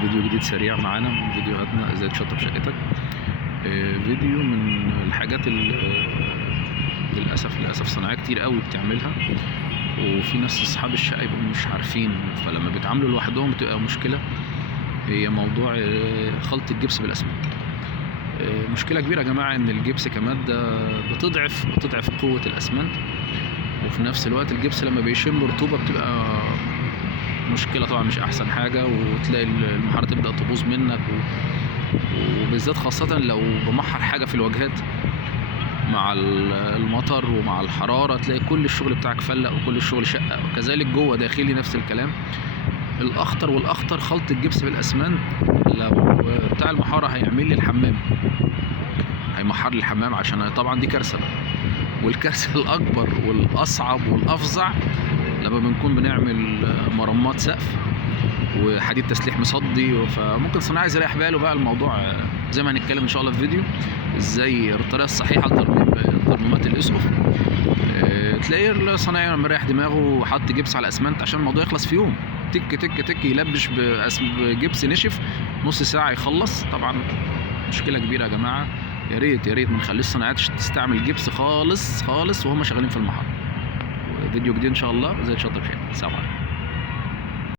فيديو جديد سريع معانا من فيديوهاتنا ازاي تشطب شقتك. فيديو من الحاجات للاسف صناعيه كتير قوي بتعملها، وفي ناس اصحاب الشقه يبقوا مش عارفين، فلما بيتعاملوا لوحدهم بتبقى مشكله. هي موضوع خلط الجبس بالاسمنت. مشكله كبيره يا جماعه ان الجبس كماده بتضعف قوه الاسمنت، وفي نفس الوقت الجبس لما بيشم رطوبه بتبقى مشكله طبعا مش احسن حاجه، وتلاقي المحاره تبدا تبوظ منك، وبالذات خاصه لو بمحر حاجه في الواجهات مع المطر ومع الحراره، تلاقي كل الشغل بتاعك فلق وكل الشغل شقق، وكذلك جوه داخلي نفس الكلام. الاخطر والاخطر خلط الجبس بالاسمنت. لو بتاع المحاره هيعمل لي الحمام، هيمحر لي الحمام، عشان طبعا دي كارثه بقى. والكارثه الاكبر والاصعب والافظع لما بنكون بنعمل مرمات سقف وحديد تسليح مصدي، فممكن صناعي يريح باله بقى. الموضوع زي ما هنتكلم ان شاء الله في فيديو ازاي الطريقه الصحيحه لترميمات الاسقف. تلاقي الصنايعي مريح دماغه وحط جبس على اسمنت عشان الموضوع يخلص في يوم، تك تك تك يلبش بجبس نشف نص ساعه يخلص. طبعا مشكله كبيره يا جماعه. يا ريت ما نخليش الصناعيات تستعمل جبس خالص وهم شغالين في المحطه. فيديو جديد ان شاء الله ازاي تشطب شقتك. سلام عليكم.